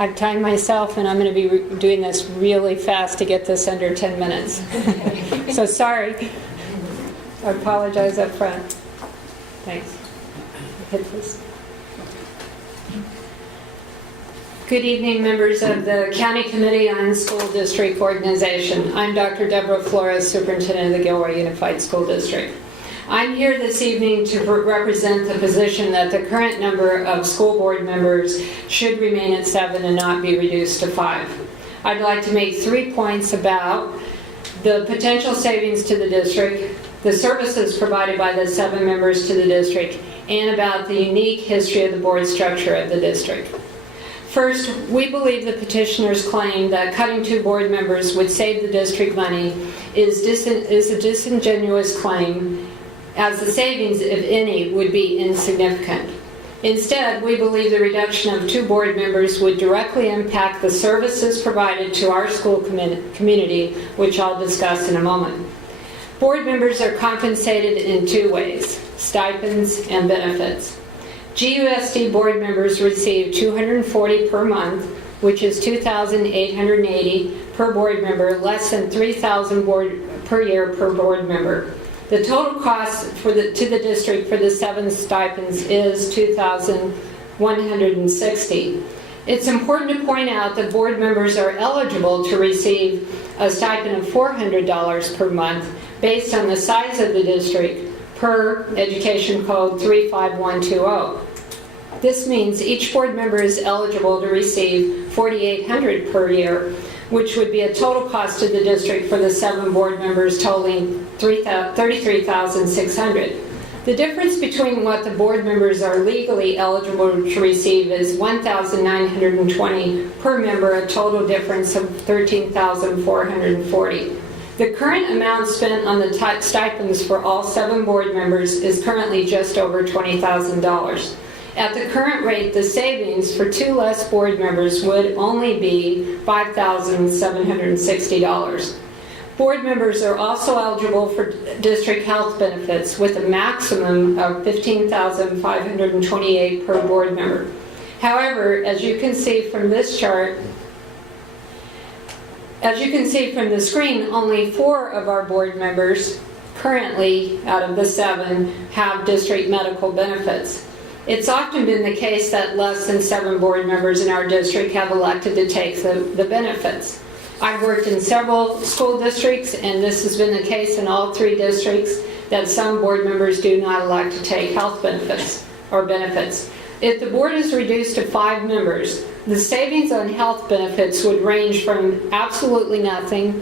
I've timed myself, and I'm going to be doing this really fast to get this under 10 minutes. So sorry. I apologize up front. Thanks. Hit this. Good evening, members of the County Committee on School District Organization. I'm Dr. Deborah Flores, Superintendent of the Gilroy Unified School District. I'm here this evening to represent the position that the current number of school board members should remain at 7 and not be reduced to 5. I'd like to make 3 points about the potential savings to the district, the services provided by the 7 members to the district, and about the unique history of the board structure of the district. First, we believe the petitioner's claim that cutting 2 board members would save the district money is a disingenuous claim, as the savings, if any, would be insignificant. Instead, we believe the reduction of 2 board members would directly impact the services provided to our school community, which I'll discuss in a moment. Board members are compensated in 2 ways: stipends and benefits. GUSD board members receive $240 per month, which is $2,880 per board member, less than $3,000 per year per board member. The total cost to the district for the 7 stipends is $2,160. It's important to point out that board members are eligible to receive a stipend of $400 per month based on the size of the district per Education Code 35120. This means each board member is eligible to receive $4,800 per year, which would be a total cost to the district for the 7 board members totaling $33,600. The difference between what the board members are legally eligible to receive is $1,920 per member, a total difference of $13,440. The current amount spent on the stipends for all 7 board members is currently just over $20,000. At the current rate, the savings for 2 less board members would only be $5,760. Board members are also eligible for district health benefits with a maximum of $15,528 per board member. However, as you can see from this chart, as you can see from the screen, only 4 of our board members currently, out of the 7, have district medical benefits. It's often been the case that less than 7 board members in our district have elected to take the benefits. I've worked in several school districts, and this has been the case in all 3 districts, that some board members do not elect to take health benefits or benefits. If the board is reduced to 5 members, the savings on health benefits would range from absolutely nothing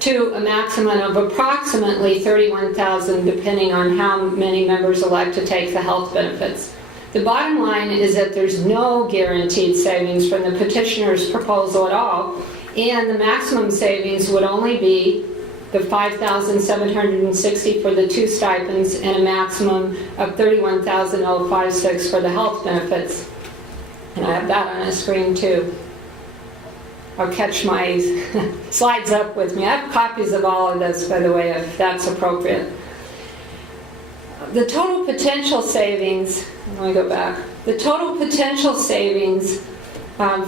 to a maximum of approximately $31,000, depending on how many members elect to take the health benefits. The bottom line is that there's no guaranteed savings from the petitioner's proposal at all, and the maximum savings would only be the $5,760 for the 2 stipends and a maximum of $31,056 for the health benefits. And I have that on a screen too. I'll catch my slides up with me. I have copies of all of this, by the way, if that's appropriate. The total potential savings, let me go back. The total potential savings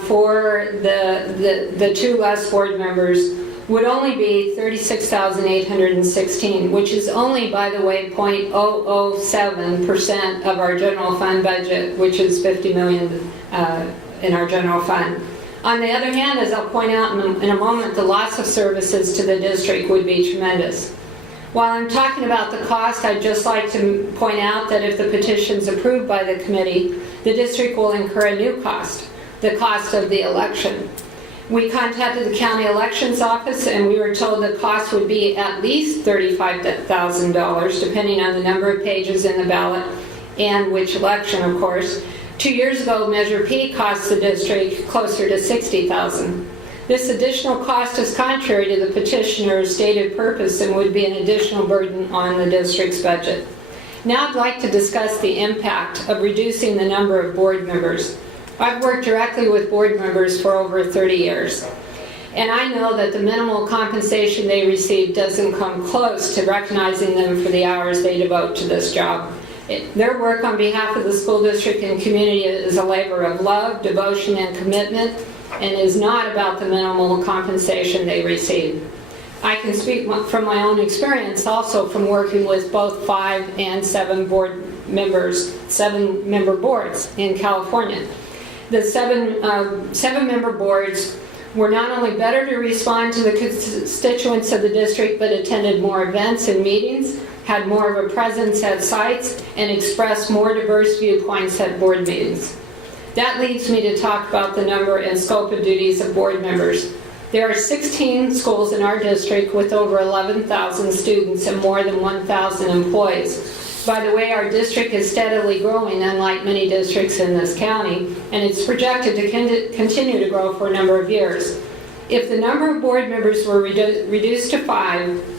for the 2 less board members would only be $36,816, which is only, by the way, 0.007% of our general fund budget, which is $50 million in our general fund. On the other hand, as I'll point out in a moment, the loss of services to the district would be tremendous. While I'm talking about the cost, I'd just like to point out that if the petition is approved by the committee, the district will incur a new cost, the cost of the election. We contacted the county elections office, and we were told the cost would be at least $35,000, depending on the number of pages in the ballot and which election, of course. 2 years ago, Measure P cost the district closer to $60,000. This additional cost is contrary to the petitioner's stated purpose and would be an additional burden on the district's budget. Now I'd like to discuss the impact of reducing the number of board members. I've worked directly with board members for over 30 years, and I know that the minimal compensation they receive doesn't come close to recognizing them for the hours they devote to this job. Their work on behalf of the school district and community is a labor of love, devotion, and commitment, and is not about the minimal compensation they receive. I can speak from my own experience also from working with both 5 and 7 board members, 7-member boards in California. The 7-member boards were not only better to respond to the constituents of the district, but attended more events and meetings, had more of a presence at sites, and expressed more diverse viewpoints at board meetings. That leads me to talk about the number and scope of duties of board members. There are 16 schools in our district with over 11,000 students and more than 1,000 employees. By the way, our district is steadily growing, unlike many districts in this county, and it's projected to continue to grow for a number of years. If the number of board members were reduced to 5,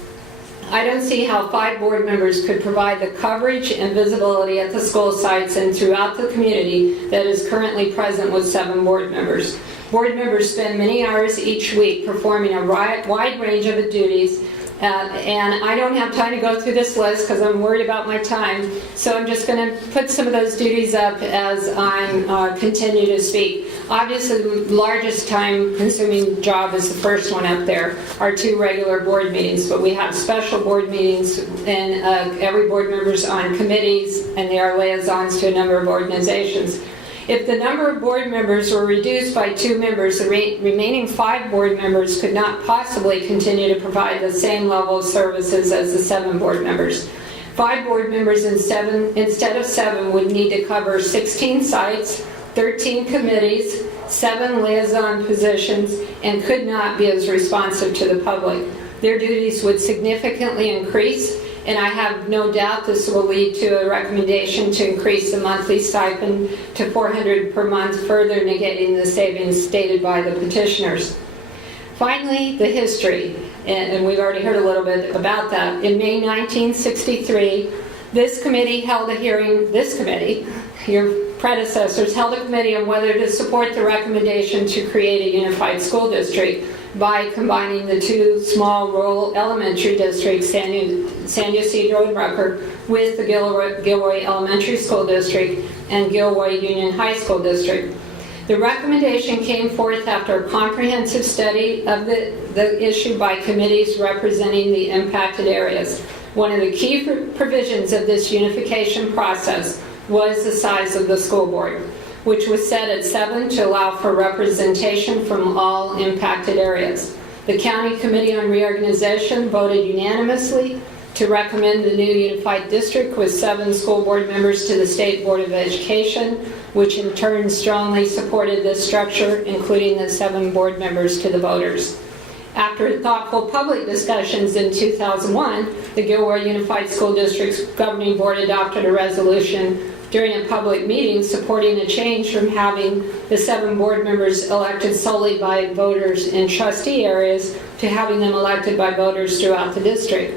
I don't see how 5 board members could provide the coverage and visibility at the school sites and throughout the community that is currently present with 7 board members. Board members spend many hours each week performing a wide range of duties, and I don't have time to go through this list because I'm worried about my time, so I'm just going to put some of those duties up as I continue to speak. Obviously, the largest time-consuming job is the first one up there, our 2 regular board meetings, but we have special board meetings, and every board member's on committees, and they are liaisons to a number of organizations. If the number of board members were reduced by 2 members, the remaining 5 board members could not possibly continue to provide the same level of services as the 7 board members. 5 board members instead of 7 would need to cover 16 sites, 13 committees, 7 liaison positions, and could not be as responsive to the public. Their duties would significantly increase, and I have no doubt this will lead to a recommendation to increase the monthly stipend to $400 per month, further negating the savings stated by the petitioners. Finally, the history, and we've already heard a little bit about that. In May 1963, this committee held a hearing, your predecessors held a committee on whether to support the recommendation to create a unified school district by combining the 2 small rural elementary districts, San Ysidro and Rucker, with the Gilroy Elementary School District and Gilroy Union High School District. The recommendation came forth after a comprehensive study of the issue by committees representing the impacted areas. One of the key provisions of this unification process was the size of the school board, which was set at 7 to allow for representation from all impacted areas. The County Committee on Reorganization voted unanimously to recommend the new unified district with 7 school board members to the State Board of Education, which in turn strongly supported this structure, including the 7 board members to the voters. After thoughtful public discussions in 2001, the Gilroy Unified School District's governing board adopted a resolution during a public meeting supporting a change from having the 7 board members elected solely by voters in trustee areas to having them elected by voters throughout the district.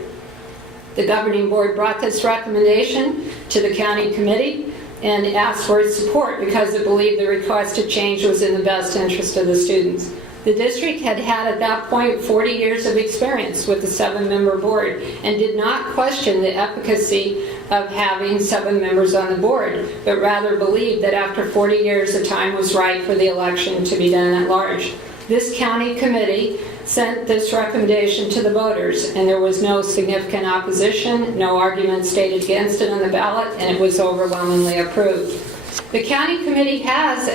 The governing board brought this recommendation to the county committee and asked for its support because it believed the requested change was in the best interest of the students. The district had at that point 40 years of experience with the 7-member board and did not question the efficacy of having 7 members on the board, but rather believed that after 40 years the time was right for the election to be done at large. This county committee sent this recommendation to the voters, and there was no significant opposition, no argument stated against it on the ballot, and it was overwhelmingly approved. The county committee has,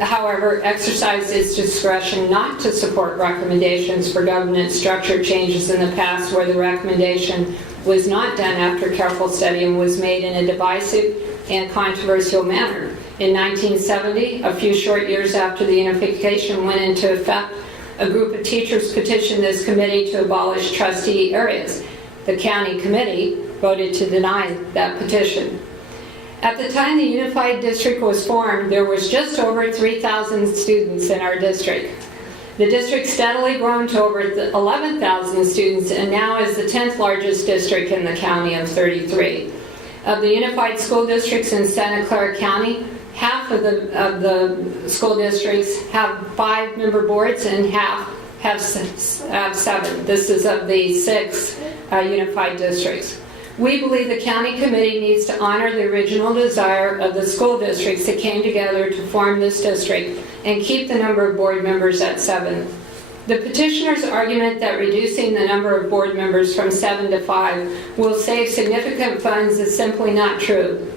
however, exercised its discretion not to support recommendations for governance structure changes in the past where the recommendation was not done after careful study and was made in a divisive and controversial manner. In 1970, a few short years after the unification went into effect, a group of teachers petitioned this committee to abolish trustee areas. The county committee voted to deny that petition. At the time the unified district was formed, there was just over 3,000 students in our district. The district steadily grown to over 11,000 students and now is the 10th largest district in the county of 33. Of the unified school districts in Santa Clara County, half of the school districts have 5-member boards and half have 7. This is of the 6 unified districts. We believe the county committee needs to honor the original desire of the school districts that came together to form this district and keep the number of board members at 7. The petitioner's argument that reducing the number of board members from 7 to 5 will save significant funds is simply not true.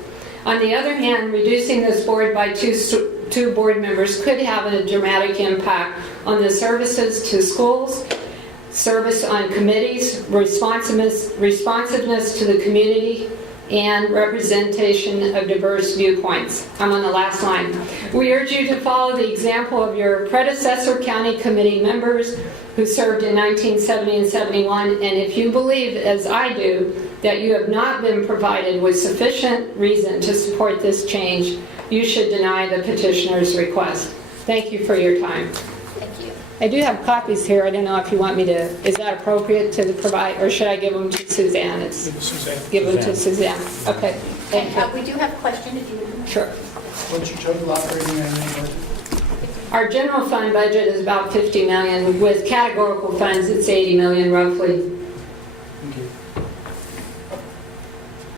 On the other hand, reducing this board by two board members could have a dramatic impact on the services to schools, service on committees, responsiveness to the community, and representation of diverse viewpoints. I'm on the last line. We urge you to follow the example of your predecessor county committee members who served in 1970 and 71, and if you believe, as I do, that you have not been provided with sufficient reason to support this change, you should deny the petitioner's request. Thank you for your time. Thank you. I do have copies here. I don't know if you want me to, is that appropriate to provide, or should I give them to Suzanne? Give them to Suzanne. Okay, thank you. And we do have a question if you would. Sure. What's your total operating and budget? Our general fund budget is about $50 million. With categorical funds, it's $80 million roughly. Thank you.